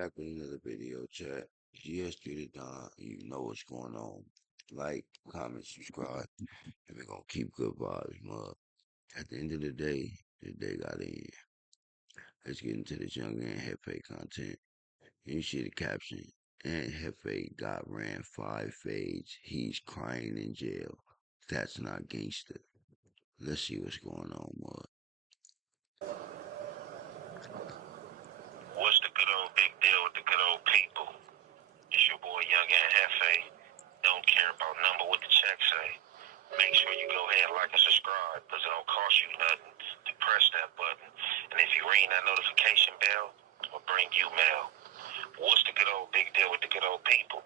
Back with another video chat. Yes, get it done. You know what's going on. Like, comment, subscribe, and we're gonna keep good vibes, mug. At the end of the day got in. Let's get into this young and Hefe content. And you see the caption. And Hefe got ran 5 fades. He's crying in jail. That's not gangster. Let's see what's going on, mug. What's the good old big deal with the good old people? It's your boy Young and Hefe. Don't care about number what the check say. Make sure you go ahead and like and subscribe because it don't cost you nothing to press that button. And if you ring that notification bell, it'll bring you mail. What's the good old big deal with the good old people?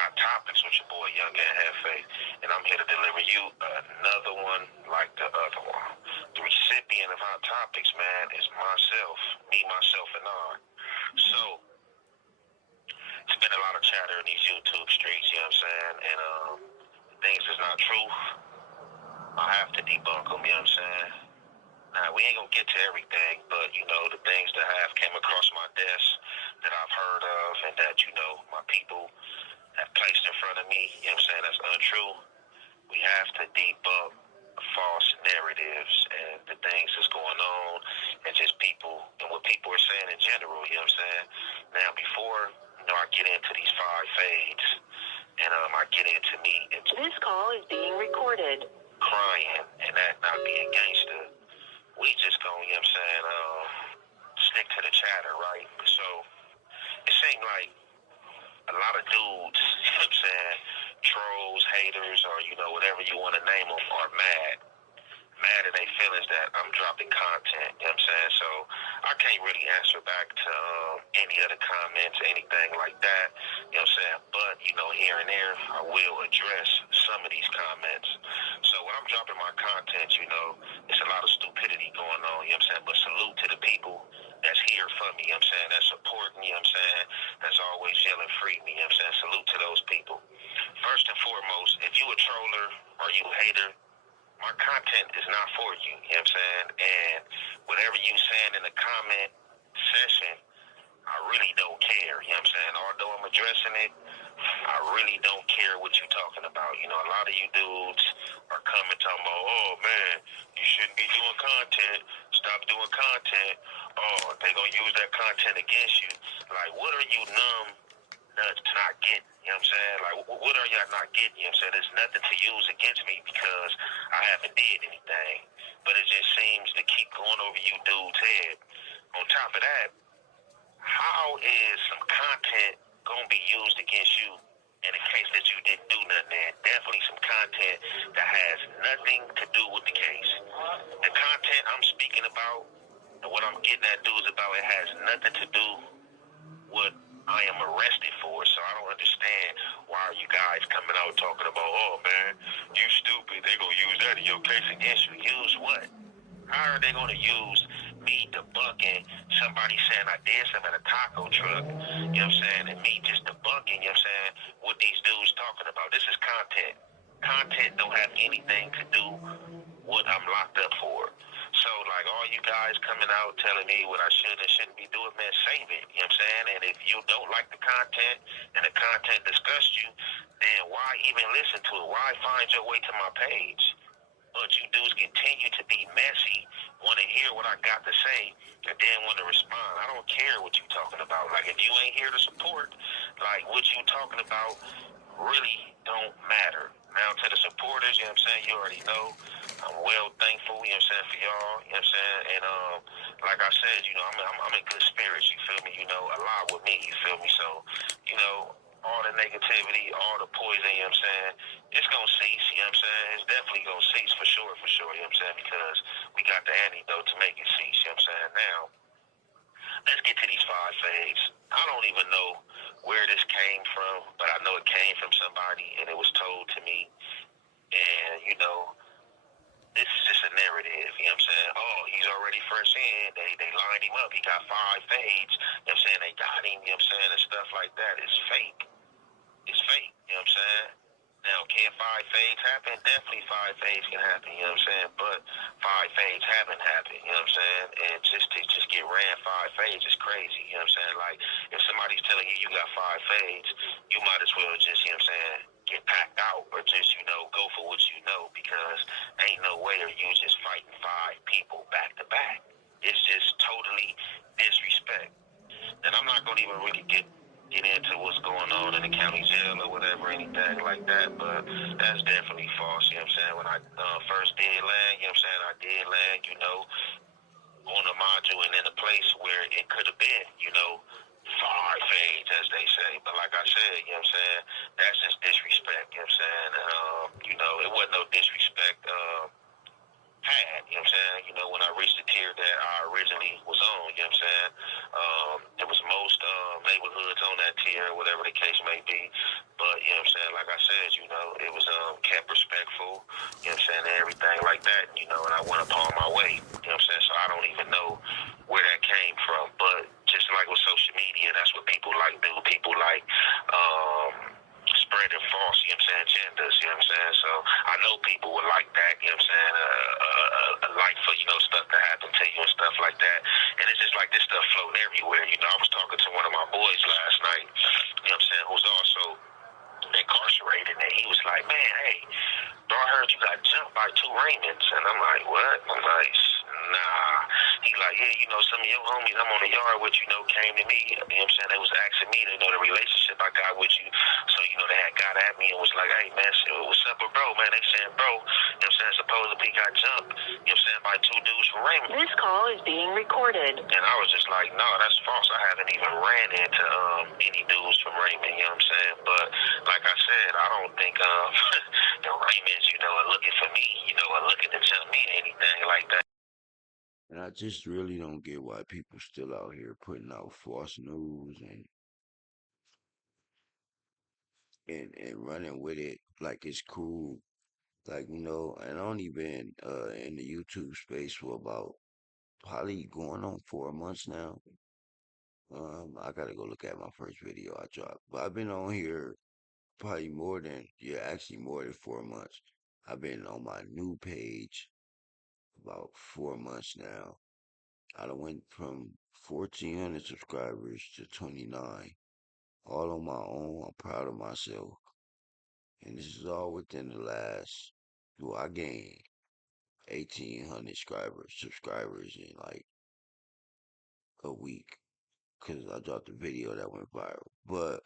Hot topics with your boy Young and Hefe. And I'm here to deliver you another one like the other one. The recipient of hot topics, man, is myself, me, myself, and I. So, it's been a lot of chatter in these YouTube streets, you know what I'm saying? And things that's not true, I have to debunk them, you know what I'm saying? Now, we ain't gonna get to everything, but, you know, the things that have came across my desk that I've heard of and that, you know, my people have placed in front of me, you know what I'm saying, that's untrue. We have to debunk false narratives and the things that's going on and just people and what people are saying in general, you know what I'm saying? Now, before, you know, I get into these 5 fades and I get into me into this call is being recorded. Crying and that not being gangster. We just gonna, you know what I'm saying, stick to the chatter, right? So it seemed like a lot of dudes, you know what I'm saying, trolls, haters, or, you know, whatever you want to name them, are mad. Mad at their feelings that I'm dropping content, you know what I'm saying? So I can't really answer back to any other comments, anything like that, you know what I'm saying? But, you know, here and there, I will address some of these comments. So when I'm dropping my content, you know, it's a lot of stupidity going on, you know what I'm saying? But salute to the people that's here for me, you know what I'm saying? That's supporting me, you know what I'm saying? That's always yelling free me, you know what I'm saying? Salute to those people. First and foremost, if you a troller or you a hater, my content is not for you, you know what I'm saying? And whatever you saying in the comment session, I really don't care, you know what I'm saying? Although I'm addressing it, I really don't care what you're talking about. You know, a lot of you dudes are coming talking about, oh man, you shouldn't be doing content. Stop doing content. Oh, they gonna use that content against you. Like, what are you numb nuts not getting? You know what I'm saying? Like, what are y'all not getting? You know what I'm saying? There's nothing to use against me because I haven't did anything. But it just seems to keep going over you dudes' head. On top of that, how is some content gonna be used against you in the case that you didn't do nothing? And definitely some content that has nothing to do with the case. The content I'm speaking about and what I'm getting at dudes about, it has nothing to do what I am arrested for. So I don't understand why are you guys coming out talking about, oh man, you stupid, they gonna use that in your case against you. Use what? How are they going to use me debunking somebody saying I did something at a taco truck, you know what I'm saying, and me just debunking, you know what I'm saying, what these dudes talking about? This is content. Content don't have anything to do what I'm locked up for. So, like, all you guys coming out telling me what I should and shouldn't be doing, man, save it, you know what I'm saying? And if you don't like the content and the content disgusts you, then why even listen to it? Why find your way to my page? But you dudes continue to be messy, want to hear what I got to say, and then want to respond. I don't care what you talking about. Like, if you ain't here to support, like, what you talking about really don't matter. Now, to the supporters, you know what I'm saying, you already know, I'm well thankful, you know what I'm saying, for y'all, you know what I'm saying, and, like I said, you know, I'm in good spirits, you feel me, you know, a lot with me, you feel me, so, you know, all the negativity, all the poison, you know what I'm saying, it's going to cease, you know what I'm saying, it's definitely going to cease for sure, you know what I'm saying, because we got the antidote to make it cease, you know what I'm saying. Now, let's get to these 5 fades. I don't even know where this came from, but I know it came from somebody, and it was told to me, and, you know, this is just a narrative, you know what I'm saying? Oh, he's already fresh in. They lined him up. He got 5 fades. You know what I'm saying? They got him, you know what I'm saying? And stuff like that. It's fake. It's fake, you know what I'm saying? Now, can five fades happen? Definitely five fades can happen, you know what I'm saying? But five fades haven't happened, you know what I'm saying? And just to just get ran five fades is crazy, you know what I'm saying? Like, if somebody's telling you you got five fades, you might as well just, you know what I'm saying, get packed out or just, you know, go for what you know because ain't no way are you just fighting five people back to back. It's just totally disrespect. And I'm not gonna even really get into what's going on in the county jail or whatever, anything like that. But that's definitely false. You know what I'm saying? When I first did land, you know what I'm saying? I did land, you know, on a module and in a place where it could have been, you know, five fades, as they say. But like I said, you know what I'm saying? That's just disrespect. You know what I'm saying? You know, it wasn't no disrespect. Had, you know what I'm saying? You know, when I reached the tier that I originally was on, you know what I'm saying? There was most neighborhoods on that tier, whatever the case may be. But, you know what I'm saying, like I said, you know, it was kept respectful, you know what I'm saying, and everything like that, you know, and I went upon my way, you know what I'm saying? So I don't even know where that came from. But just like with social media, that's what people like do. People like spreading false, you know what I'm saying, agendas, you know what I'm saying? So I know people would like that, you know what I'm saying, a like for, you know, stuff to happen to you and stuff like that. And it's just like this stuff floating everywhere, you know. I was talking to one of my boys last night, you know what I'm saying, who's also incarcerated, and he was like, man, hey, bro, I heard you got jumped by two Raymonds. And I'm like, what? I'm like, nah. He like, yeah, you know, some of your homies I'm on the yard with, you know, came to me. You know what I'm saying? They was asking me, you know, the relationship I got with you. So, you know, they had got at me and was like, hey, man, what's up with bro, man? They saying, bro, you know what I'm saying, supposedly got jumped, you know what I'm saying, by two dudes from Raymond. This call is being recorded. And I was just like, no, that's false. I haven't even ran into any dudes from Raymond, you know what I'm saying? But like I said, I don't think the Raymonds, you know, are looking for me, you know, are looking to jump me or anything like that. And I just really don't get why people still out here putting out false news and running with it like it's cool. Like, you know, and I only been in the YouTube space for about probably going on 4 months now. I gotta go look at my first video I dropped. But I've been on here probably more than, yeah, actually more than 4 months. I've been on my new page about 4 months now. I done went from 1,400 subscribers to 29, all on my own. I'm proud of myself. And this is all within the last, well, I gained 1,800 subscribers in like a week because I dropped a video that went viral. But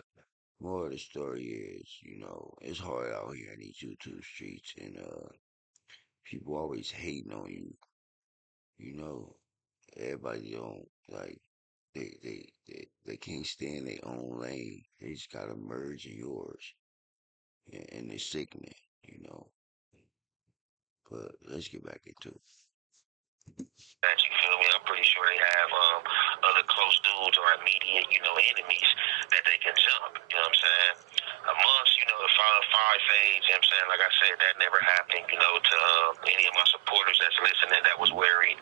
more of the story is, you know, it's hard out here in these YouTube streets, and people always hating on you. You know, everybody don't like they can't stay in their own lane. They just gotta merge in yours, and it's sickening. You know, but let's get back into it. That you feel me? I'm pretty sure they have other close dudes or immediate, you know, enemies that they can jump. You know what I'm saying? Amongst, you know, the five fades, you know what I'm saying? Like I said, that never happened, you know, to any of my supporters that's listening that was worried.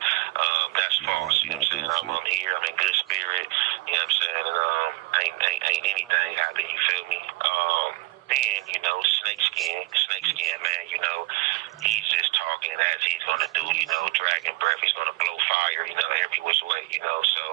That's Nah, false. You know what not I'm saying? gonna say. I'm here, I'm in good spirit, you know what I'm saying? And ain't anything happened, you feel me? Then, you know, snake skin, man, you know, he's just talking as he's gonna do, you know, dragon breath, he's gonna blow fire, you know, every which way, you know. So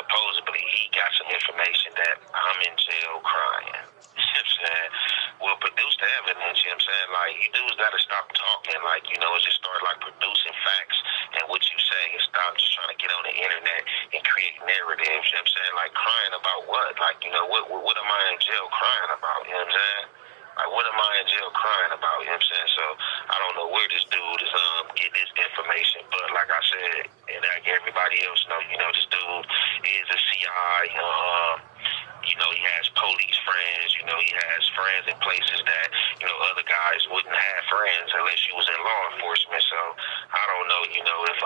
supposedly he got some information that I'm in jail crying. You know what I'm saying? Will produce the evidence, you know what I'm saying? Like, you dudes gotta stop talking, like, you know, just start like producing facts and what you say and stop just trying to get on the internet and create narratives, you know what I'm saying? Like, crying about what? Like, you know, what am I in jail crying about, you know what I'm saying? Like, what am I in jail crying about? You know what I'm saying? So I don't know where this dude is getting this information, but like I said, and like everybody else know, you know, this dude is a CI. You know, he has police friends. You know, he has friends in places that, you know, other guys wouldn't have friends unless you was in law enforcement. So I don't know, you know, if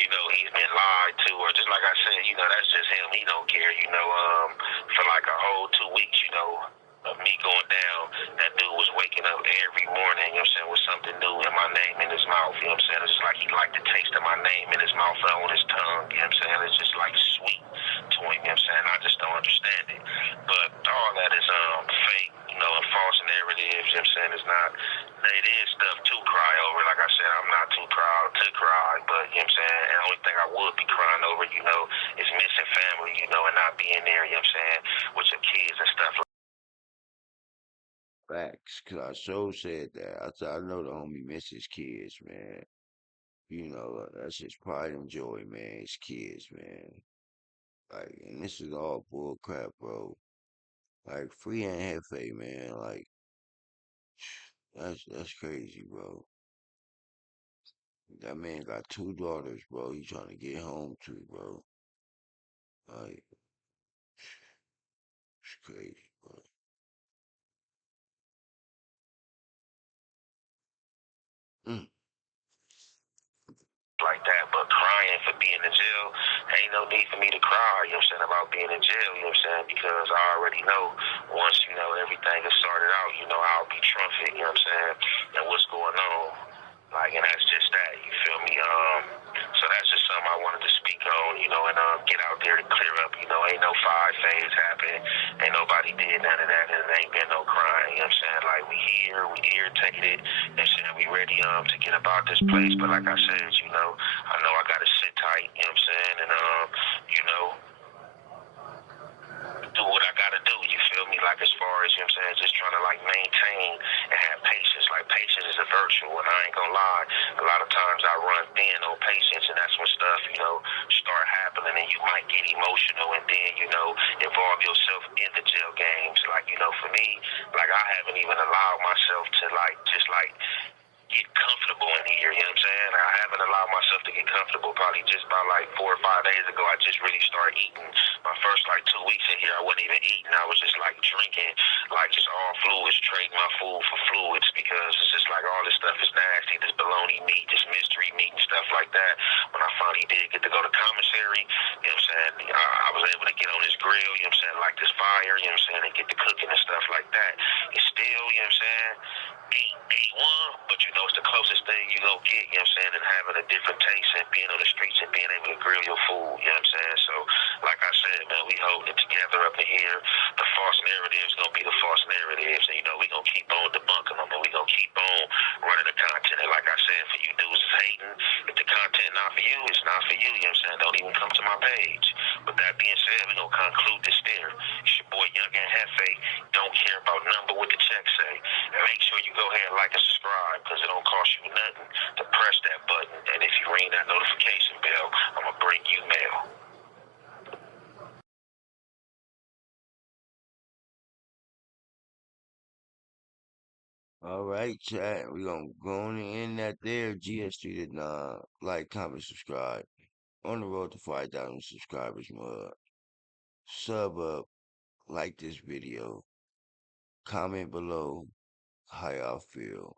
you know, he's been lied to, or just like I said, you know, that's just him. He don't care. You know, for like a whole 2 weeks, you know, of me going down, that dude was waking up every morning, you know what I'm saying, with something new in my name in his mouth, you know what I'm saying? It's like he liked the taste of my name in his mouth and on his tongue, you know what I'm saying? It's just like sweet to him, you know what I'm saying? I just don't understand it. But all that is fake, you know, and false narratives You know what I'm saying? And the only thing I would be crying over, you know, is missing family, you know, and not being there, you know what I'm saying, with your kids and stuff. Facts, cause I so said that. I know the homie miss his kids, man. You know, that's his pride and joy, man. His kids, man. Like, and this is all bull crap, bro. Like, free and Hefe, man. Like, that's crazy, bro. That man got two daughters, bro. He trying to get home to, bro. Like, it's crazy, bro. Mm. Like that, but crying for being in jail, ain't no need for me to cry, you know what I'm saying, about being in jail, you know what I'm saying, because I already know once, you know, everything is sorted out, you know, I'll be trumpet, you know what I'm saying, and what's going on. Like, and that's just that, you feel me? So that's just something I wanted to speak on, you know, and get out there to clear up, you know, ain't no five phase happened, ain't nobody did none of that, and it ain't been no crying, you know what I'm saying? Like, we irritated, you know what I'm saying, we ready to get about this place, but like I said, you know I gotta sit tight, you know what I'm saying, and you know, do what I gotta do, you feel me? Like as far as, you know what I'm saying, just trying to like maintain and have patience. Like patience is a virtue, and I ain't gonna lie, a lot of times I run thin on patience, and that's when stuff, you know, start happening, and you might get emotional, and then, you know, involve yourself in the jail games. Like, you know, for me, like I haven't even allowed myself to like just like get comfortable in here, you know what I'm saying? I haven't allowed myself to get comfortable probably just about like 4 or 5 days ago. I just really started eating. My first like 2 weeks in here, I wasn't even eating. I was just like drinking, like just all fluids, trading my food for fluids because it's just like all this stuff is nasty, this bologna meat, this mystery meat and stuff like that. When I finally did get to go to commissary, you know what I'm saying, I was able to get on this grill, you know what I'm saying, like this fire, you know what I'm saying, and get to cooking and stuff like that. It's still, you know what I'm saying, ain't one, but you know it's the closest thing you gonna get, you know what I'm saying, and having a different taste and being on the streets and being able to grill your food, you know what I'm saying? So, like I said, man, we holding it together up in here. The false narratives gonna be the false narratives, and you know we gonna keep on debunking them, and we gonna keep on running the content. And like I said, for you dudes is hating, if the content not for you, it's not for you, you know what I'm saying? Don't even come to my page. With that being said, we gonna conclude this there. It's your boy Young and Hefe. Don't care about number what the check say. And make sure you go ahead and like and subscribe because it don't cost you nothing to press that button. And if you ring that notification bell, I'm going to bring you mail. All right, chat. We gonna go on and end that there. GS Street and like, comment, subscribe. On the road to 5,000 subscribers, mud. Sub up, like this video, comment below how y'all feel,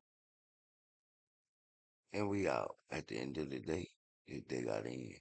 and we out. At the end of the day, if they got in.